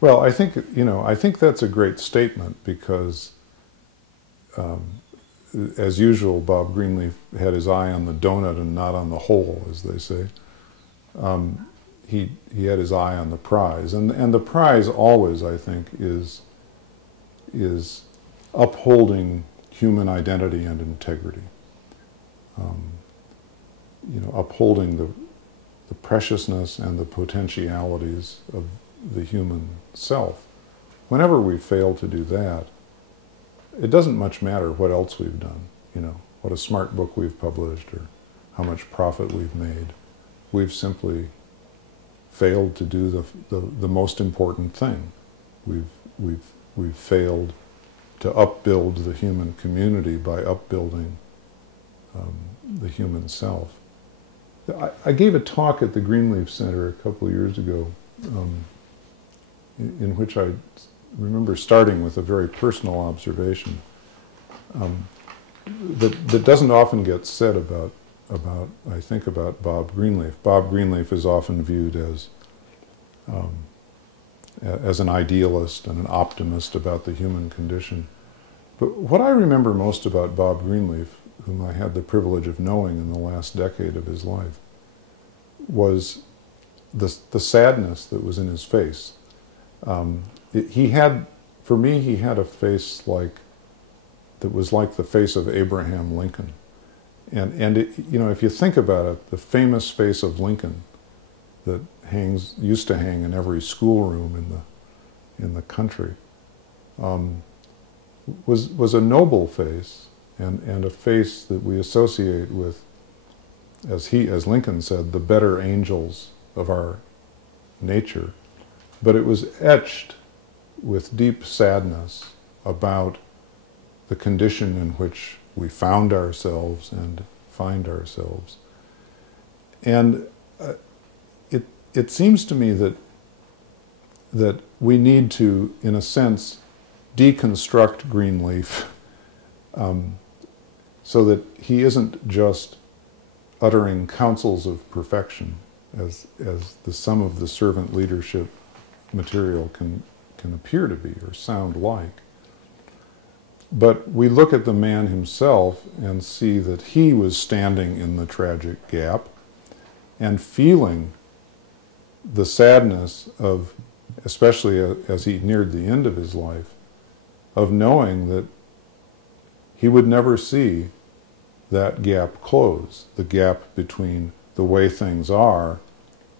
Well, I think, I think that's a great statement because, as usual, Bob Greenlief had his eye on the donut and not on the hole, as they say. He had his eye on the prize, and the prize always, I think, is upholding human identity and integrity. Upholding the preciousness and the potentialities of the human self. Whenever we fail to do that, it doesn't much matter what else we've done, what a smart book we've published or how much profit we've made. We've simply failed to do the most important thing. We've failed to upbuild the human community by upbuilding the human self. I gave a talk at the Greenlief Center a couple of years ago in which I remember starting with a very personal observation that doesn't often get said about I think about Bob Greenlief. Bob Greenlief is often viewed as an idealist and an optimist about the human condition. But what I remember most about Bob Greenlief, whom I had the privilege of knowing in the last decade of his life, was the sadness that was in his face. For me, he had a face that was like the face of Abraham Lincoln. And if you think about it, the famous face of Lincoln that used to hang in every schoolroom in the country, was a noble face and a face that we associate with, as Lincoln said, the better angels of our nature. But it was etched with deep sadness about the condition in which we found ourselves and find ourselves. And it seems to me that we need to, in a sense, deconstruct Greenleaf so that he isn't just uttering counsels of perfection, as the sum of the servant leadership material can appear to be or sound like. But we look at the man himself and see that he was standing in the tragic gap and feeling the sadness of, especially as he neared the end of his life, of knowing that he would never see that gap close, the gap between the way things are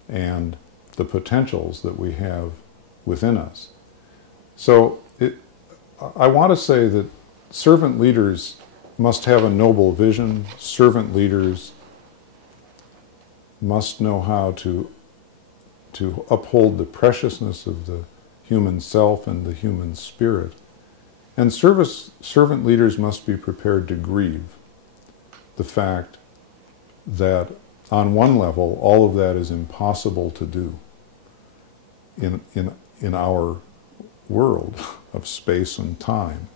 and the potentials that we have within us. So I want to say that servant leaders must have a noble vision. Servant leaders must know how to uphold the preciousness of the human self and the human spirit. And servant leaders must be prepared to grieve the fact that on one level all of that is impossible to do in our world of space and time.